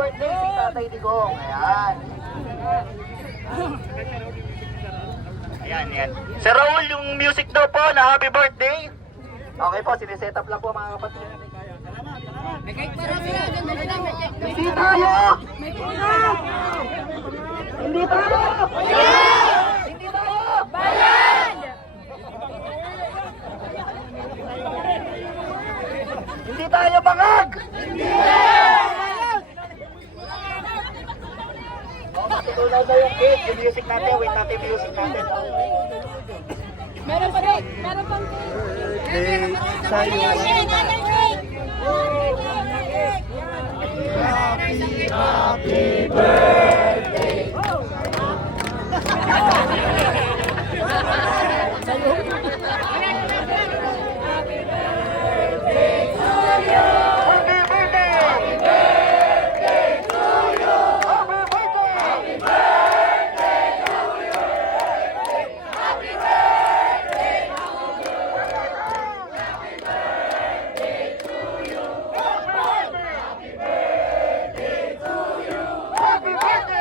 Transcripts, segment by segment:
birthday si Tatay Digong. Ayan. Ayan, ayan. Sir Raul, yung music daw po na happy birthday. Okay po, siniset up lang po mga kapatid. Hindi tayo! Hindi tayo! Hindi tayo! Bayan! Hindi tayo bangag! Matulad na yung cake, yung music natin, wait natin yung music natin. Meron pa rin, meron pang Birthday sa'yo. Happy birthday. Happy birthday! Happy birthday to you! Happy birthday! Happy birthday!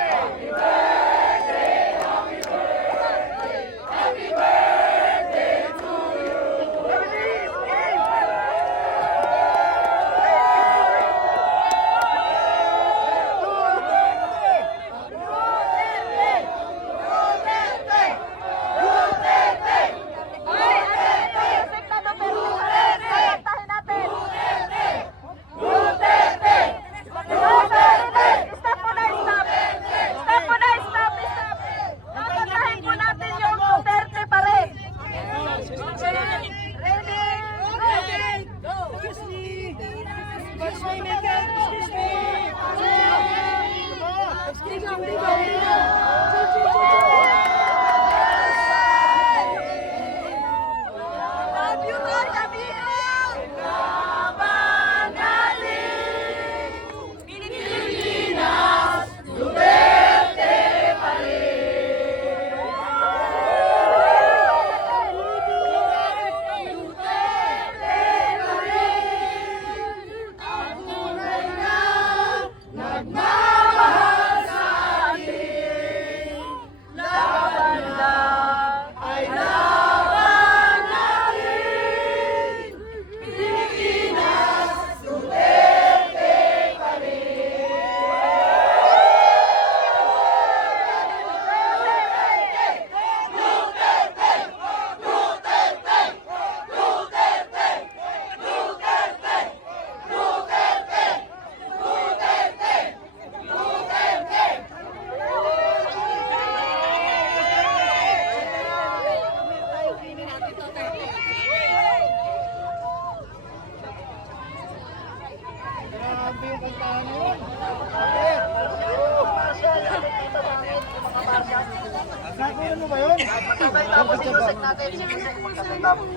Nakuha mo ba yun? Magkasabay tapos yung music natin. Music, magkasabay tapos.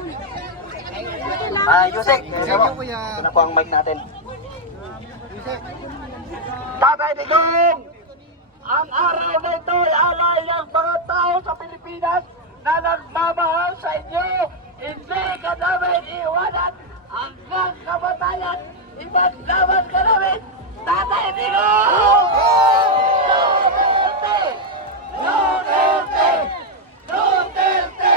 Yusek, ito na po ang mic natin. Tatay Digong! Ang araw na ito ay alay ng mga tao sa Pilipinas na nagmamahal sa inyo. Hindi ka namin iwanan hanggang kamatayan. Ipaglaban ka namin, Tatay Digong! Duterte! Duterte! Duterte!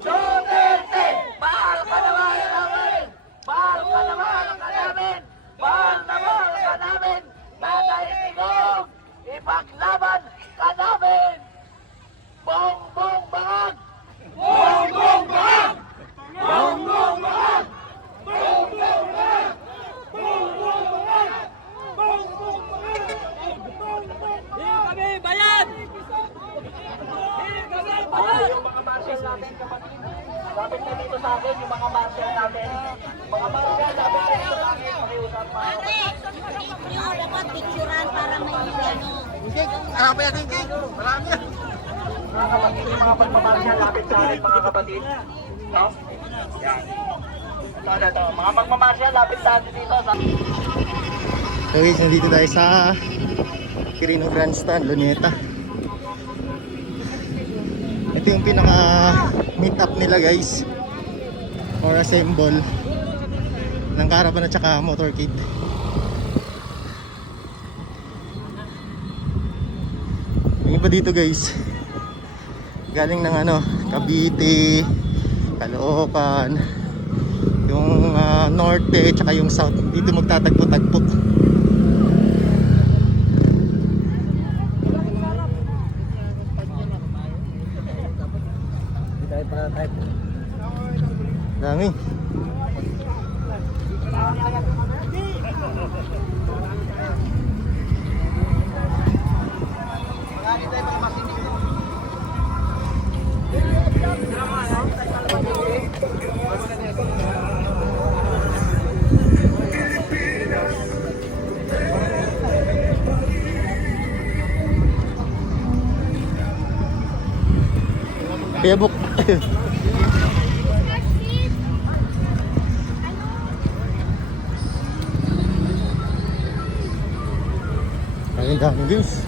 Duterte! Mahal ka naman namin! Mahal ka naman ka namin! Mahal na mahal ka namin! Tatay Digong! Ipaglaban ka namin! Bongbong Bangag! Bongbong Bangag! Bongbong Bangag! Bongbong Bangag! Bongbong Bangag! Bongbong Bangag! Hindi kami bayan! Yung mga marshal natin, kapatid, lapit na dito sa akin, yung mga marshal natin. Mga marshal, lapit na dito sa akin, pakiusap pa. Yung dapat picturean para may ano. Apa yan, King? Marami yan. Mga kapatid, yung mga pagmamarshal, lapit sa akin, mga kapatid. No? Yan. Ito. Mga pagmamarshal, lapit sa atin dito. So guys, nandito tayo sa Quirino Grandstand, Luneta. Ito yung pinaka meet up nila guys, or assemble ng caravan at saka motorcade. pa dito guys. Galing ng ano, Cavite, Caloocan, yung norte, tsaka yung south. Dito magtatagpo-tagpo. Dami. Kaya buk. Ayun, dami guys.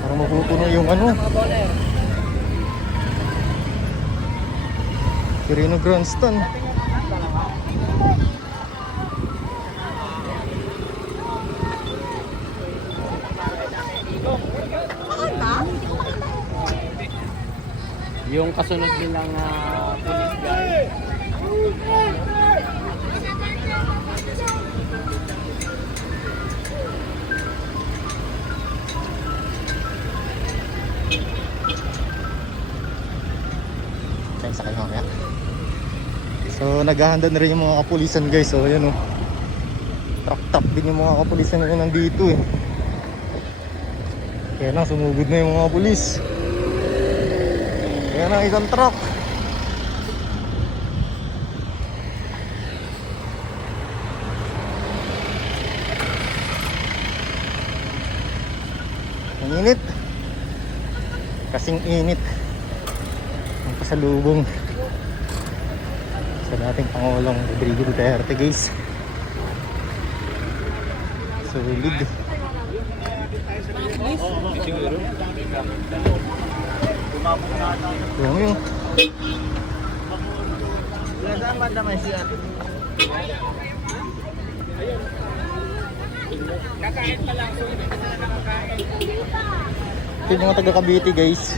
Parang mapupuno yung ano. Quirino Grandstand. Yung kasunod nilang police guy. Kaya sakay mamaya. So naghahanda na rin yung mga kapulisan guys. So ayan o. Truck din yung mga kapulisan na nandito eh. Kaya lang sumugod na yung mga pulis. Kaya lang isang truck. Ang init. Kasing init ang pasalubong sa dating Pangulong Rodrigo Duterte guys. Solid. Yung yun. Saan ba naman siya? Kakain pa lang. So, hindi ka na nakakain. Ito yung mga taga Cavite guys.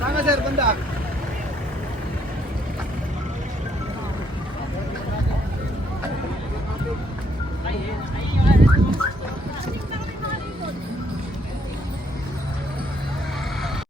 Tama sir, banda.